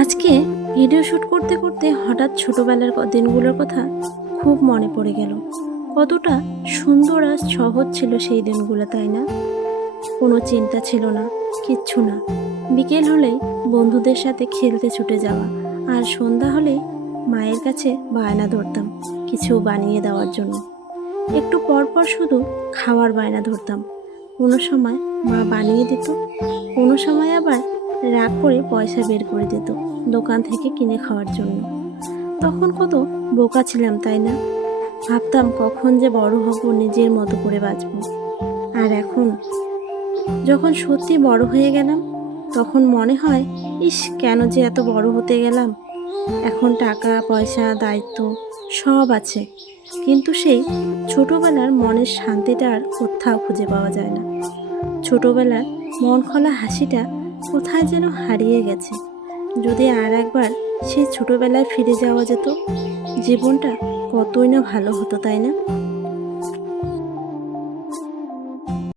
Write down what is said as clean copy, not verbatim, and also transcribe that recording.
আজকে video shoot করতে করতে হঠাৎ ছোটবেলার দিনগুলোর কথা খুব মনে পড়ে গেল। কতটা সুন্দর আর সহজ ছিল সেই দিনগুলো, তাই না? কোনো চিন্তা ছিল না, কিচ্ছু না। বিকেল হলেই বন্ধুদের সাথে খেলতে ছুটে যাওয়া, আর সন্ধ্যা হলেই মায়ের কাছে বায়না ধরতাম কিছু বানিয়ে দেওয়ার জন্য। একটু পর পর শুধু খাওয়ার বায়না ধরতাম। কোনো সময় মা বানিয়ে দিত, কোনো সময় আবার রাগ করে পয়সা বের করে দিত দোকান থেকে কিনে খাওয়ার জন্য। তখন কত বোকা ছিলাম, তাই না? ভাবতাম কখন যে বড় হব, নিজের মতো করে বাঁচব। আর এখন যখন সত্যি বড় হয়ে গেলাম, তখন মনে হয়, ইস, কেন যে এত বড় হতে গেলাম। এখন টাকা পয়সা দায়িত্ব সব আছে, কিন্তু সেই ছোটবেলার মনের শান্তিটা আর কোথাও খুঁজে পাওয়া যায় না। ছোটবেলার মন খোলা হাসিটা কোথায় যেন হারিয়ে গেছে। যদি আর একবার সেই ছোটবেলায় ফিরে যাওয়া যেত, জীবনটা কতই না ভালো হতো, তাই না?